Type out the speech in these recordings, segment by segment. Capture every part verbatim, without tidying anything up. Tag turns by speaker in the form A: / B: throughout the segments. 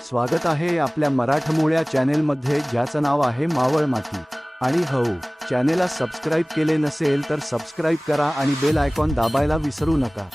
A: स्वागत आहे आपल्या मराठमोळ्या चॅनेलमध्ये, ज्याचं नाव आहे मावळ माती. आणि हो, चॅनेलला सबस्क्राईब केले नसेल तर सबस्क्राईब करा आणि बेल आयकॉन दाबायला विसरू नका.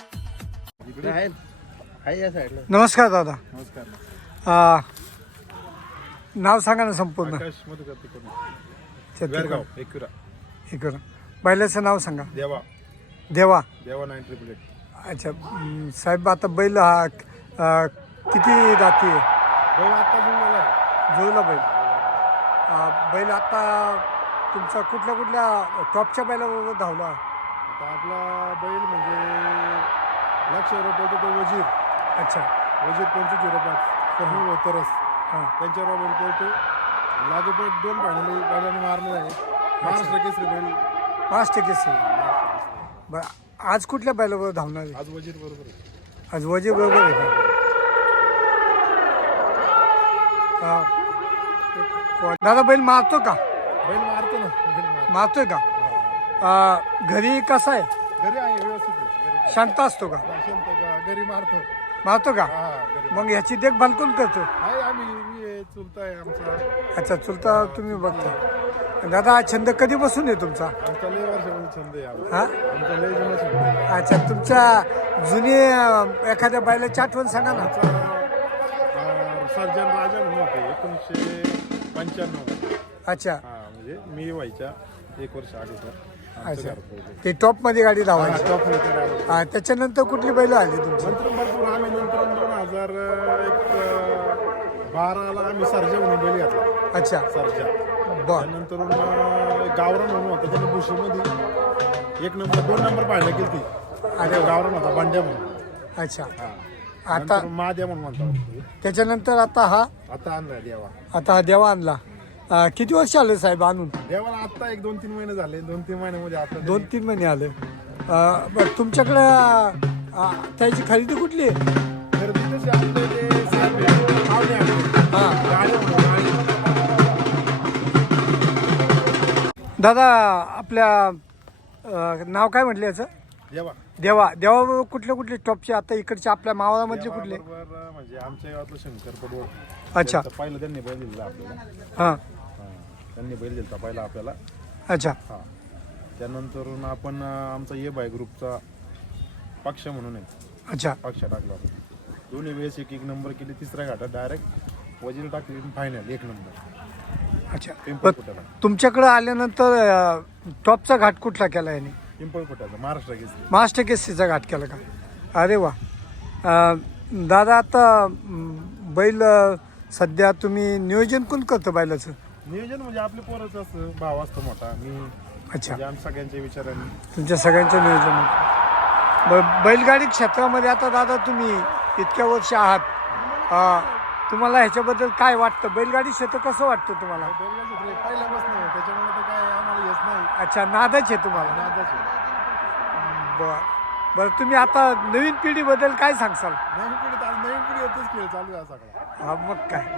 B: नमस्कार दादा.
C: नमस्कार.
B: आ, नाव सांगा ना संपूर्ण.
C: आकाश मधुकर तिकडून.
B: छत्तीसगड.
C: वेरगाव, एकुरा.
B: इकडं बैलाचं नाव सांगा.
C: देवा
B: देवा.
C: देवा नाईन ट्रिपल एट.
B: अच्छा. हम्म, साहेब आता बैल हा आ, किती दाती आहे?
C: बैल आता जुळलेला आहे.
B: जुळला बैल. आ, बैल आता तुमचा कुठल्या कुठल्या टॉपच्या बैलाबरोबर धावला?
C: आता आपला बैल म्हणजे लक्ष रुपये तो वजीर.
B: अच्छा.
C: वजीर पंचवीस झिरो पाच समूह तरस
B: हां.
C: त्यांच्यावर बैल पळतो. लागोपाठ दोन फायनली बैलांनी मारले आहे. महाराष्ट्र केसरी बैल.
B: पाच टक्के सी. बरं, आज कुठल्या बैलाबरोबर धावणार आहे?
C: आज वजीर बरोबर आहे.
B: आज वजीर बरोबर आहे का? आ, को- दादा बैल मारतो का?
C: बैल मारतो ना. बैल मारतो.
B: मारतोय का? आ, घरी कसा आहे?
C: घरी आहे व्यवस्थित आहे. घरी
B: शांत असतो का?
C: शांत का? घरी मारतो.
B: मारतो का?
C: हा घरी
B: मग ह्याची देखभाल कोण करतो?
C: आहे. आम्ही मी आहे, चुलता आहे आमचा.
B: अच्छा, चुलता तुम्ही बघता. दादा हा छंद कधीपासून आहे तुमचा?
C: आमचा लय वर्षामध्ये छंद आहे आमचा.
B: हा.
C: आमचा लय जुना छंद आहे.
B: अच्छा, तुमच्या जुनी अं, एखाद्या बायलाची आठवण सांगा ना.
C: आमचा अं, सर्जन राजा म्हणून होते एकोणीसशे पंच्याण्णव.
B: अच्छा.
C: हा म्हणजे मी व्हायच्या एक वर्ष अगोदर आमचं
B: अच्छा.
C: घर होतं.
B: ते टॉपमध्ये गाडी
C: हा,
B: धावायची.
C: top होतं गाडी.
B: हा, त्याच्यानंतर कुठली बैल आली तुमची?
C: नंतर भरपूर आम्ही नंतर दोन हजार एक अं, बाराला आम्ही सर्जा म्हणून बैल घातला.
B: अच्छा.
C: सर्जा.
B: बर.
C: त्यानंतर अं, गावरान म्हणून होतं त्याने बुशीमध्ये एक नंबर दोन नंबर पाहिलं केली ती.
B: अरे वा.
C: गावरान होता बंड्या म्हणून.
B: अच्छा.
C: हा.
B: आता
C: नंतर महाद्या म्हणून म्हणतात.
B: त्याच्यानंतर आता हा
C: आता आणलाय देवा.
B: आता हा देवा आणला. अं, किती वर्ष आले साहेब आणून?
C: देवाला आता एक दोन तीन महिने झाले. दोन तीन महिन्यामध्ये आता
B: दोन तीन महिने आले. अं, बरं, तुमच्याकडे अं, त्याची खरेदी कुठली आहे?
C: तर तिथेच आपले ते साहेब आहे, पाहुणे आपले.
B: हां.
C: गाडी म्हणून गाडी.
B: दादा आपल्या अं, नाव काय म्हटलं याचं?
C: देवा.
B: देवा. देवा कुठले कुठले टॉपचे आता इकडचे आपल्या मावळामधले कुठले?
C: देवाबरोबर म्हणजे आमच्या गावातलं शंकर पडवळ.
B: अच्छा.
C: त्यांचं पहिलं त्यांनी बैल दिला आपल्याला.
B: हां.
C: हा. त्यांनी बैल दिला पहिला आपल्याला.
B: अच्छा.
C: हा. त्यानंतर आपण अं, आमचा ये बाय ग्रुपचा पक्ष म्हणून आहे.
B: अच्छा.
C: पक्ष टाकला आपण. दोन्ही वेळेस एक एक नंबर केली. तिसऱ्या घाटात डायरेक्ट वजीर टाकली फायनल एक नंबर.
B: अच्छा.
C: पिंपळ
B: पण
C: फुटाला.
B: तुमच्याकडे आल्यानंतर अं, टॉपचा घाट कुठला केला याने?
C: पिंपळ फुटाचा महाराष्ट्र केसरी.
B: महाराष्ट्र केसरीचा घाट केला का? अरे वा. अं, दादा आता अं, बैल अं, सध्या तुम्ही नियोजन कोण करतं बैलाचं?
C: नियोजन म्हणजे आपले पोराचं असतं. भाव असतो मोठा. मी
B: अच्छा.
C: म्हणजे आमच्या सगळ्यांच्या विचाराने
B: तुमच्या सगळ्यांचं नियोजन होतं. ब बैलगाडी क्षेत्रामध्ये आता दादा तुम्ही इतक्या वर्ष आहात, अं, तुम्हाला ह्याच्याबद्दल काय वाटतं? बैलगाडी क्षेत्र कसं वाटतं तुम्हाला?
C: पहिल्यापासून आहे. त्याच्यामुळे तर काय आम्हाला येत नाही.
B: अच्छा, नादच आहे तुम्हाला.
C: नादच आहे.
B: बरं बरं, तुम्ही आता नवीन पिढीबद्दल काय सांगसाल?
C: नवीन पिढीत आज नवीन पिढी येतच खेळ चालू आहे सगळा.
B: हा, मग काय.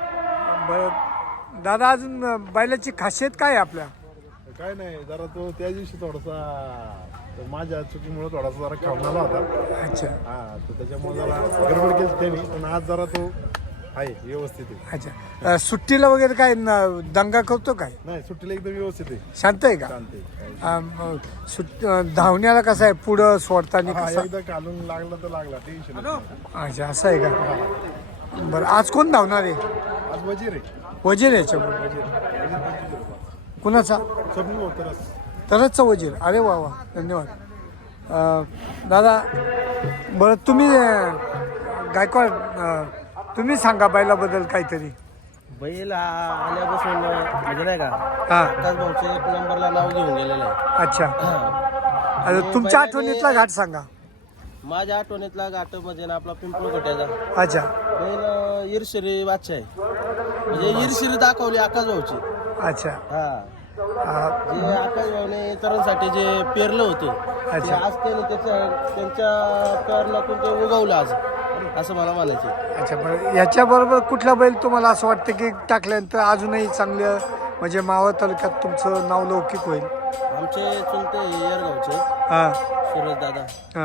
B: बरं दादा, अजून बैलाची खासियत काय आहे आपल्या?
C: काय नाही, जरा तो त्या दिवशी थोडासा तो माझ्या चुकीमुळे थोडासा जरा खावणाला होता.
B: अच्छा.
C: हा, तर त्याच्यामुळे जरा गडबड केली त्यांनी. पण आज जरा तो आहे व्यवस्थित आहे.
B: अच्छा. अं, सुट्टीला वगैरे काय न- दंगा करतो काय?
C: नाही, सुट्टीला एकदम व्यवस्थित आहे.
B: शांत आहे का?
C: शांत आहे.
B: अं, मग सुट अं, धावण्याला कसं आहे, पुढं सोडताना
C: हा,
B: कसं?
C: एकदा घालून लागला तर लागला. टेन्शन नाही.
B: अच्छा, असं आहे का? बरं, आज कोण धावणार आहे?
C: आज वजीर आहे.
B: वजीर आहे याच्याबरोबर.
C: वजीर वजीर पंचवीस रुपये.
B: कुणाचा?
C: स्वप्नील भाऊ तरस.
B: तरचचा वजीर. अरे वा वा, धन्यवाद. अं, दादा बरं, तुम्ही अं, गायकवाड, अं, तुम्ही सांगा बैलाबद्दल काहीतरी.
D: बैल हा आल्यापासून म्हणजे नाही का,
B: हां.
D: आकाश भाऊचं एक नंबरला नाव घेऊन गेलेलं आहे.
B: अच्छा. आता तुमच्या आठवणीतला घाट सांगा.
D: माझ्या आठवणीतला घाट म्हणजे ना आपला पिंपळकोट्याचा
B: अच्छा.
D: बैल ईर्शिरी बादशाह आहे. म्हणजे ईर्शिरी दाखवली आकाश भाऊची.
B: अच्छा.
D: हा,
B: अं,
D: जे आकाश भाऊने इतरांसाठी जे पेरलं होतं ते
B: अच्छा.
D: आज त्यांनी त्याच्या त्यांच्या पेरण्यातून ते उगवलं आज, असं मला म्हणायचं.
B: अच्छा. बरं, याच्याबरोबर कुठला बैल तुम्हाला असं वाटतं की टाकल्यानंतर अजूनही चांगलं, म्हणजे मावळ तालुक्यात तुमचं नाव लौकिक होईल?
D: आमचे चुलते येरगावचे
B: हां.
D: सुरेश दादा,
B: हां.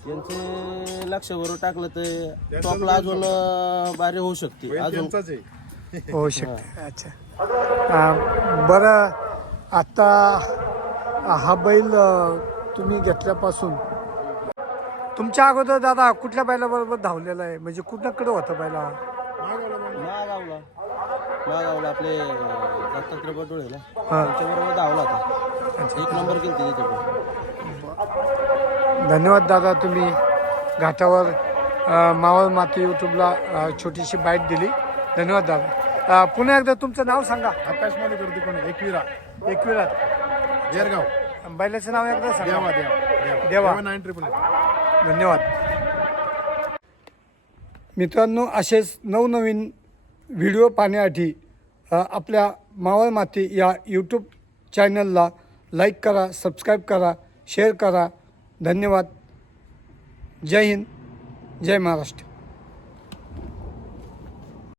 D: त्यांचे लक्षावर टाकलं तर टॉपला अजून अं, बारी होऊ शकते
C: बैल
D: अजून.
C: त्यांचाच आहे.
B: होऊ शकते. अच्छा अं, बरं आता हा बैल अं, तुम्ही घेतल्यापासून तुमच्या अगोदर दादा कुठल्या बैलाबरोबर धावलेला आहे, म्हणजे कुठल्याकडे होतं बैला?
C: मागवलं बैल.
D: महागावला महागावला आपले दत्तात्रय पटोळे ना
B: हां.
D: त्यांच्याबरोबर धावला होता. एक नंबर केली त्याच्याबरोबर.
B: धन्यवाद दादा, तुम्ही घाटावर अ, मावळ माती यूट्यूबला अ, छोटीशी बाईट दिली. धन्यवाद दादा. अ, पुन्हा एकदा तुमचं नाव सांगा.
C: आकाशमध्ये करते कोणी एकविरा
B: एकविरात
C: जेरगाव
B: बैलाचं नाव एकदा सांगा.
C: देवा देवा
B: देवा.
C: नाईन ट्रिपल
B: धन्यवाद. मित्रांनो, असेच नवनवीन व्हिडिओ पाहण्यासाठी अ, आपल्या मावळ माती या यूट्यूब चॅनलला लाईक करा, सबस्क्राईब करा, शेअर करा. धन्यवाद. जय हिंद, जय महाराष्ट्र.